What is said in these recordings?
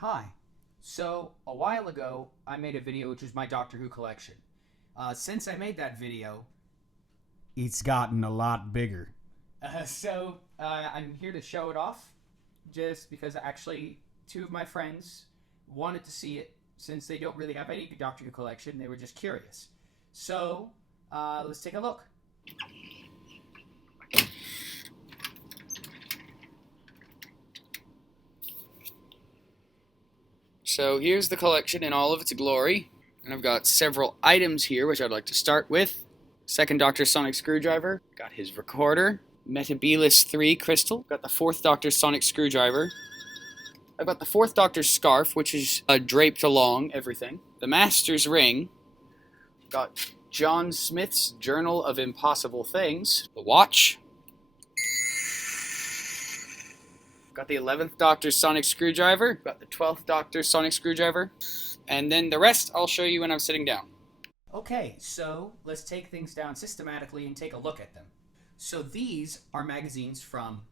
Hi. So, a while ago, I made a video which was my Doctor Who collection. Since I made that video, it's gotten a lot bigger. I'm here to show it off just because actually two of my friends wanted to see it since they don't really have any Doctor Who collection. They were just curious. Let's take a look. So here's the collection in all of its glory. And I've got several items here which I'd like to start with. Second Doctor Sonic Screwdriver, got his recorder, Metabilis 3 crystal, got the Fourth Doctor Sonic Screwdriver. I've got the Fourth Doctor's scarf, which is draped along everything. The Master's ring, got John Smith's Journal of Impossible Things, the watch, got the 11th Doctor's Sonic Screwdriver, got the 12th Doctor's Sonic Screwdriver, and then the rest I'll show you when I'm sitting down. Okay, so let's take things down systematically and take a look at them. So these are magazines from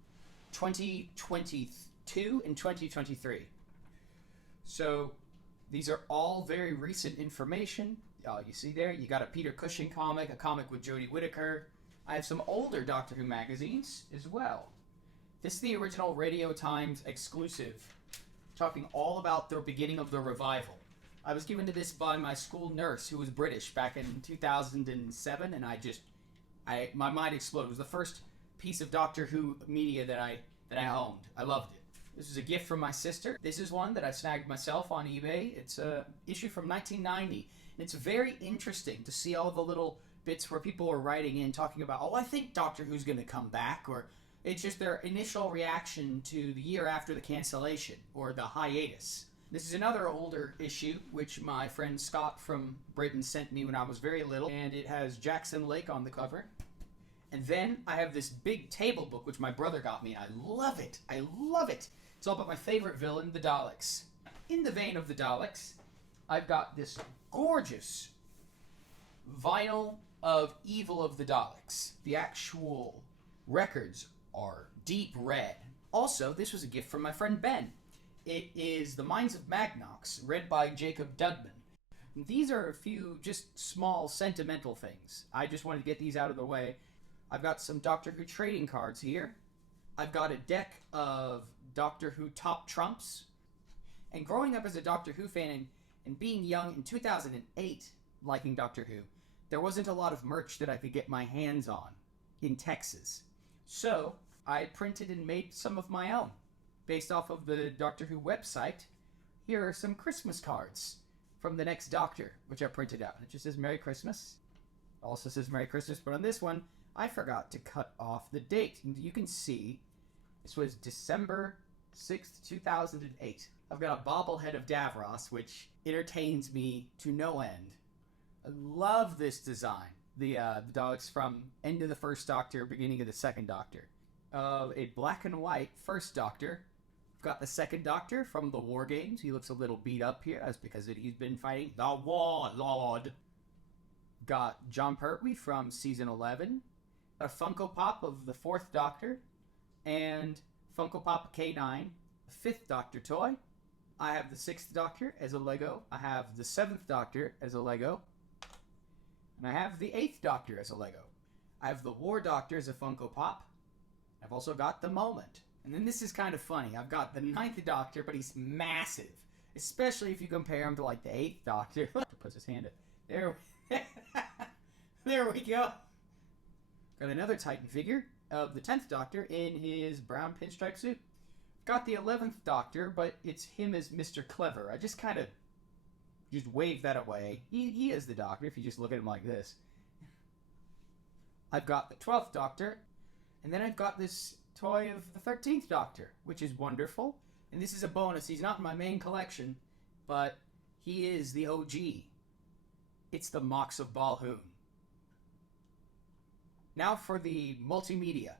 2022 and 2023. So these are all very recent information. You see there, you got a Peter Cushing comic, a comic with Jodie Whittaker. I have some older Doctor Who magazines as well. This is the original Radio Times exclusive, talking all about the beginning of the revival. I was given to this by my school nurse who was British back in 2007, and my mind exploded. It was the first piece of Doctor Who media that I owned. I loved it. This is a gift from my sister. This is one that I snagged myself on eBay. It's an issue from 1990. And it's very interesting to see all the little bits where people are writing in talking about, oh, I think Doctor Who's going to come back, or it's just their initial reaction to the year after the cancellation or the hiatus. This is another older issue, which my friend Scott from Britain sent me when I was very little, and it has Jackson Lake on the cover. And then I have this big table book, which my brother got me, and I love it. I love it. It's all about my favorite villain, the Daleks. In the vein of the Daleks, I've got this gorgeous vinyl of Evil of the Daleks. The actual records are deep red. Also, this was a gift from my friend Ben. It is The Minds of Magnox, read by Jacob Dudman. These are a few just small sentimental things. I just wanted to get these out of the way. I've got some Doctor Who trading cards here. I've got a deck of Doctor Who top trumps. And growing up as a Doctor Who fan and being young in 2008, liking Doctor Who, there wasn't a lot of merch that I could get my hands on in Texas. So I printed and made some of my own. Based off of the Doctor Who website, here are some Christmas cards from the next Doctor, which I printed out. It just says Merry Christmas. Also says Merry Christmas, but on this one, I forgot to cut off the date. And you can see this was December 6th, 2008. I've got a bobblehead of Davros, which entertains me to no end. I love this design. The Daleks from end of the first Doctor, beginning of the second Doctor. A black and white first Doctor. I've got the second Doctor from the War Games. He looks a little beat up here. That's because he's been fighting the Warlord. Got John Pertwee from season 11. A Funko Pop of the fourth Doctor. And Funko Pop K9, the fifth Doctor toy. I have the sixth Doctor as a Lego. I have the seventh Doctor as a Lego. And I have the eighth Doctor as a Lego. I have the War Doctor as a Funko Pop. I've also got the Moment. And then this is kind of funny. I've got the ninth Doctor, but he's massive. Especially if you compare him to like the eighth Doctor. Puts his hand up. There we go. Got another Titan figure of the 10th Doctor in his brown pinstripe suit. Got the 11th Doctor, but it's him as Mr. Clever. I just kind of just wave that away. He is the Doctor if you just look at him like this. I've got the 12th Doctor, and then I've got this toy of the 13th Doctor, which is wonderful. And this is a bonus. He's not in my main collection, but he is the OG. It's the Mox of Balhoun. Now for the multimedia.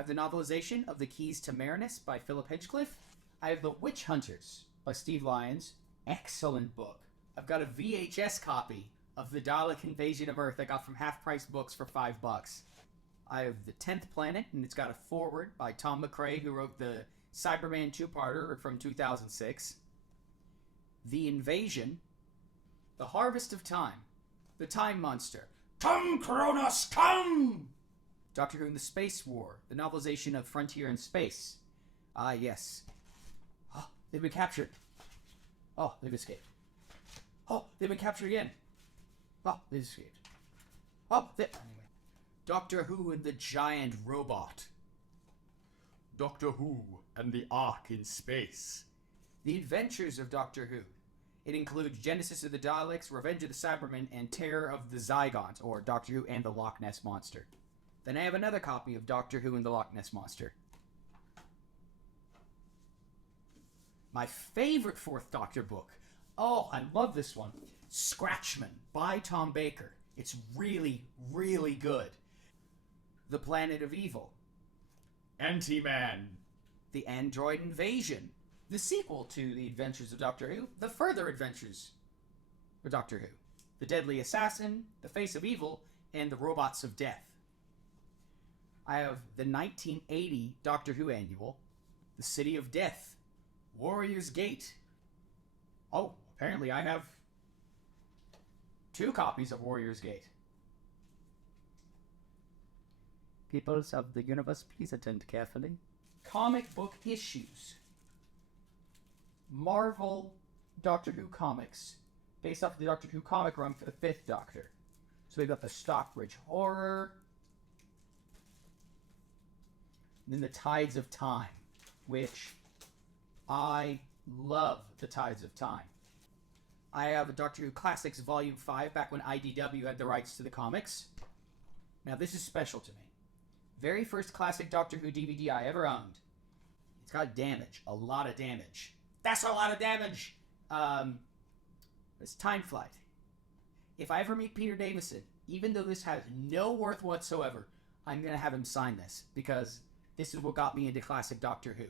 I have the novelization of The Keys to Marinus by Philip Hinchcliffe. I have The Witch Hunters by Steve Lyons. Excellent book. I've got a VHS copy of The Dalek Invasion of Earth I got from Half Price Books for $5. I have The 10th Planet, and it's got a foreword by Tom McRae, who wrote the Cyberman two-parter from 2006. The Invasion, The Harvest of Time, The Time Monster, Come Kronos, come! Doctor Who and the Space War, the novelization of Frontier in Space. Ah, yes. Oh, they've been captured. Oh, they've escaped. Oh, they've been captured again. Oh, they've escaped. Oh, anyway. Doctor Who and the Giant Robot. Doctor Who and the Ark in Space. The Adventures of Doctor Who. It includes Genesis of the Daleks, Revenge of the Cybermen, and Terror of the Zygons, or Doctor Who and the Loch Ness Monster. Then I have another copy of Doctor Who and the Loch Ness Monster. My favorite Fourth Doctor book. Oh, I love this one. Scratchman by Tom Baker. It's really, really good. The Planet of Evil. Anti-Man. The Android Invasion. The sequel to The Adventures of Doctor Who, The Further Adventures of Doctor Who. The Deadly Assassin, The Face of Evil, and The Robots of Death. I have the 1980 Doctor Who Annual, The City of Death, Warrior's Gate. Oh, apparently I have 2 copies of Warrior's Gate. Peoples of the universe, please attend carefully. Comic book issues. Marvel Doctor Who comics, based off of the Doctor Who comic run for the 5th Doctor. So we've got the Stockbridge Horror, and then the Tides of Time, which I love the Tides of Time. I have a Doctor Who Classics Volume 5 back when IDW had the rights to the comics. Now this is special to me. Very first classic Doctor Who DVD I ever owned. It's got damage, a lot of damage. That's a lot of damage! It's Time Flight. If I ever meet Peter Davison, even though this has no worth whatsoever, I'm going to have him sign this, because this is what got me into classic Doctor Who.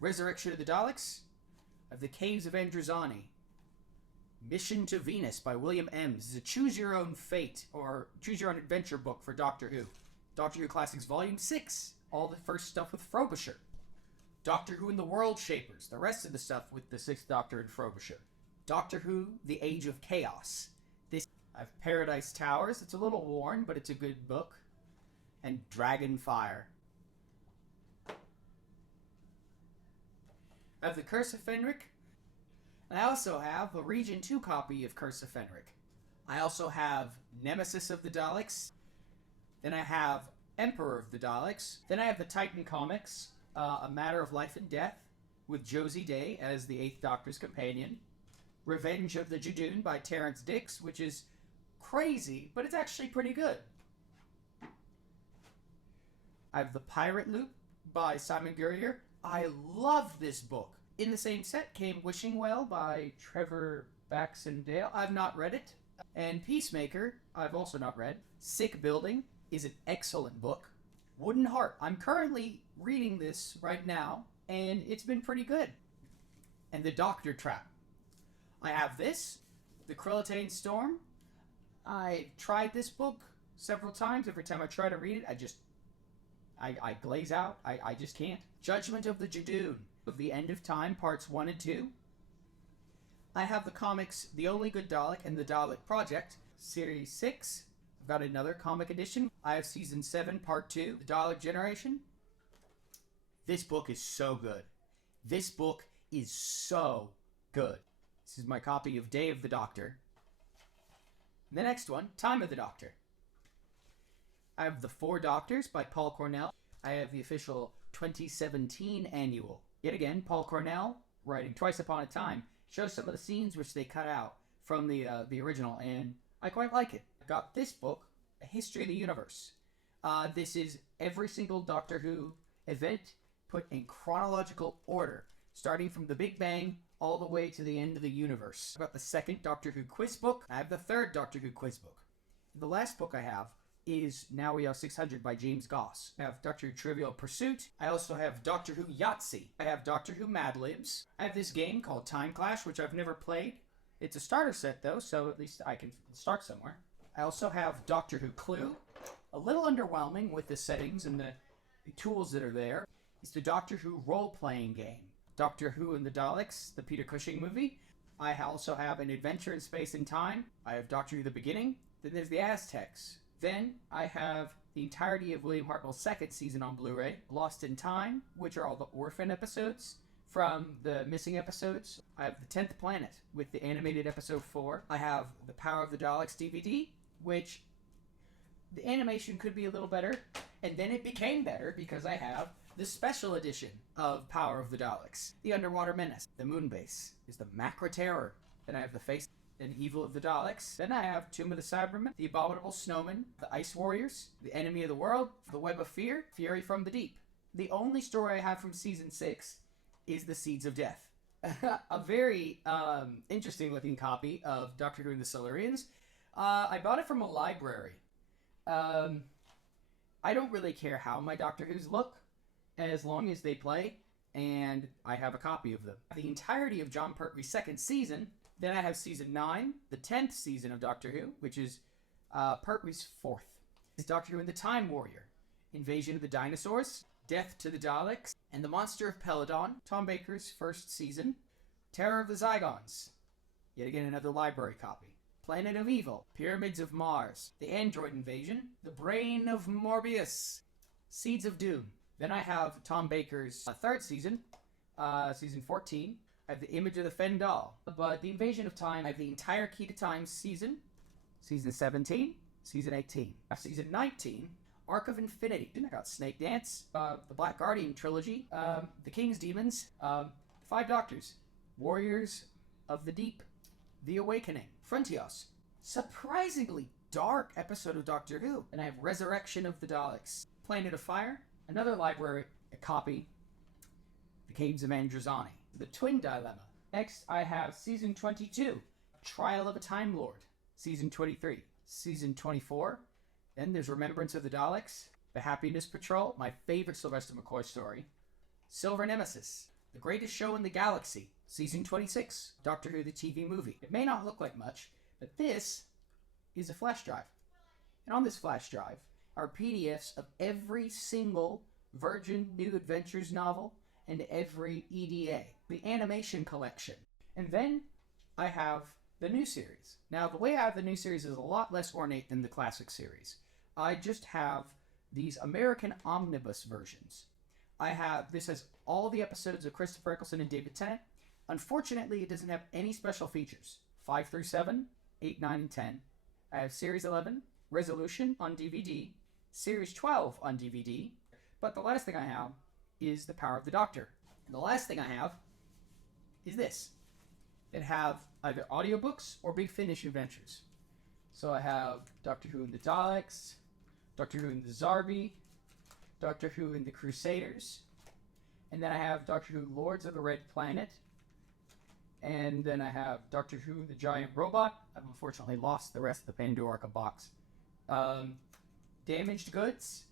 Resurrection of the Daleks, of the Caves of Androzani. Mission to Venus by William Ems is a choose-your-own-fate, or choose-your-own-adventure book for Doctor Who. Doctor Who Classics Volume 6, all the first stuff with Frobisher. Doctor Who and the World Shapers, the rest of the stuff with the 6th Doctor and Frobisher. Doctor Who, The Age of Chaos. I have Paradise Towers, it's a little worn, but it's a good book. And Dragonfire. I have The Curse of Fenric. And I also have a Region 2 copy of Curse of Fenric. I also have Nemesis of the Daleks. Then I have Emperor of the Daleks. Then I have the Titan Comics, A Matter of Life and Death, with Josie Day as the 8th Doctor's companion. Revenge of the Judoon by Terrence Dicks, which is crazy, but it's actually pretty good. I have The Pirate Loop by Simon Gurrier. I love this book. In the same set came Wishing Well by Trevor Baxendale. I've not read it. And Peacemaker, I've also not read. Sick Building is an excellent book. Wooden Heart, I'm currently reading this right now, and it's been pretty good. And The Doctor Trap. I have this, The Krillitane Storm. I tried this book several times. Every time I try to read it, I glaze out. I just can't. Judgment of the Judoon, of the End of Time, Parts 1 and 2. I have the comics The Only Good Dalek and The Dalek Project, Series 6. I've got another comic edition. I have Season 7, Part 2, The Dalek Generation. This book is so good. This book is so good. This is my copy of Day of the Doctor. The next one, Time of the Doctor. I have The Four Doctors by Paul Cornell. I have the official 2017 annual. Yet again, Paul Cornell, writing Twice Upon a Time, shows some of the scenes which they cut out from the original, and I quite like it. I got this book, A History of the Universe. This is every single Doctor Who event put in chronological order, starting from the Big Bang all the way to the end of the universe. I've got the 2nd Doctor Who quiz book. I have the 3rd Doctor Who quiz book. The last book I have is Now We Are 600 by James Goss. I have Doctor Who Trivial Pursuit. I also have Doctor Who Yahtzee. I have Doctor Who Mad Libs. I have this game called Time Clash, which I've never played. It's a starter set though, so at least I can start somewhere. I also have Doctor Who Clue. A little underwhelming with the settings and the tools that are there. It's the Doctor Who role-playing game. Doctor Who and the Daleks, the Peter Cushing movie. I also have An Adventure in Space and Time. I have Doctor Who The Beginning. Then there's the Aztecs. Then I have the entirety of William Hartnell's second season on Blu-ray, Lost in Time, which are all the orphan episodes from the missing episodes. I have The 10th Planet with the animated episode 4. I have The Power of the Daleks DVD, which the animation could be a little better, and then it became better because I have the special edition of Power of the Daleks. The Underwater Menace, the Moon Base, is the Macra Terror. Then I have The Face and Evil of the Daleks. Then I have Tomb of the Cybermen, The Abominable Snowmen, The Ice Warriors, The Enemy of the World, The Web of Fear, Fury from the Deep. The only story I have from season 6 is The Seeds of Death. A very interesting looking copy of Doctor Who and the Silurians. I bought it from a library. I don't really care how my Doctor Who's look, as long as they play, and I have a copy of them. The entirety of Jon Pertwee's second season. Then I have season 9, the 10th season of Doctor Who, which is Pertwee's 4th. It's Doctor Who and the Time Warrior, Invasion of the Dinosaurs, Death to the Daleks, and The Monster of Peladon, Tom Baker's first season, Terror of the Zygons, yet again another library copy, Planet of Evil, Pyramids of Mars, The Android Invasion, The Brain of Morbius, Seeds of Doom. Then I have Tom Baker's third season, season 14. I have The Image of the Fendahl. But The Invasion of Time, I have the entire Key to Time season, season 17, season 18. I have season 19, Arc of Infinity. I got Snake Dance, the Black Guardian trilogy, The King's Demons, Five Doctors, Warriors of the Deep, The Awakening, Frontios. Surprisingly dark episode of Doctor Who. And I have Resurrection of the Daleks, Planet of Fire, another library copy, The Caves of Androzani, The Twin Dilemma. Next, I have season 22, Trial of a Time Lord, season 23, season 24. Then there's Remembrance of the Daleks, The Happiness Patrol, my favorite Sylvester McCoy story, Silver Nemesis, The Greatest Show in the Galaxy, season 26, Doctor Who the TV movie. It may not look like much, but this is a flash drive. And on this flash drive are PDFs of every single Virgin New Adventures novel and every EDA, the animation collection. And then I have the new series. Now, the way I have the new series is a lot less ornate than the classic series. I just have these American omnibus versions. This has all the episodes of Christopher Eccleston and David Tennant. Unfortunately, it doesn't have any special features. 5 through 7, 8, 9, and 10. I have Series 11, Resolution on DVD, Series 12 on DVD, but the last thing I have is The Power of the Doctor. And the last thing I have is this. It have either audiobooks or Big Finish adventures. So I have Doctor Who and the Daleks, Doctor Who and the Zarbi, Doctor Who and the Crusaders, and then I have Doctor Who Lords of the Red Planet, and then I have Doctor Who the Giant Robot. I've unfortunately lost the rest of the Pandorica box. Damaged Goods.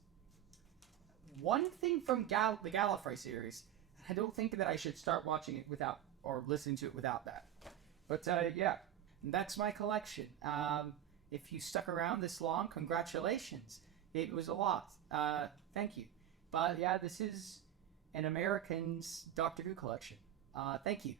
One thing from the Gallifrey series, I don't think that I should start watching it without, or listening to it without that. But yeah, that's my collection. If you stuck around this long, congratulations. It was a lot. Thank you. But yeah, this is an American's Doctor Who collection. Thank you.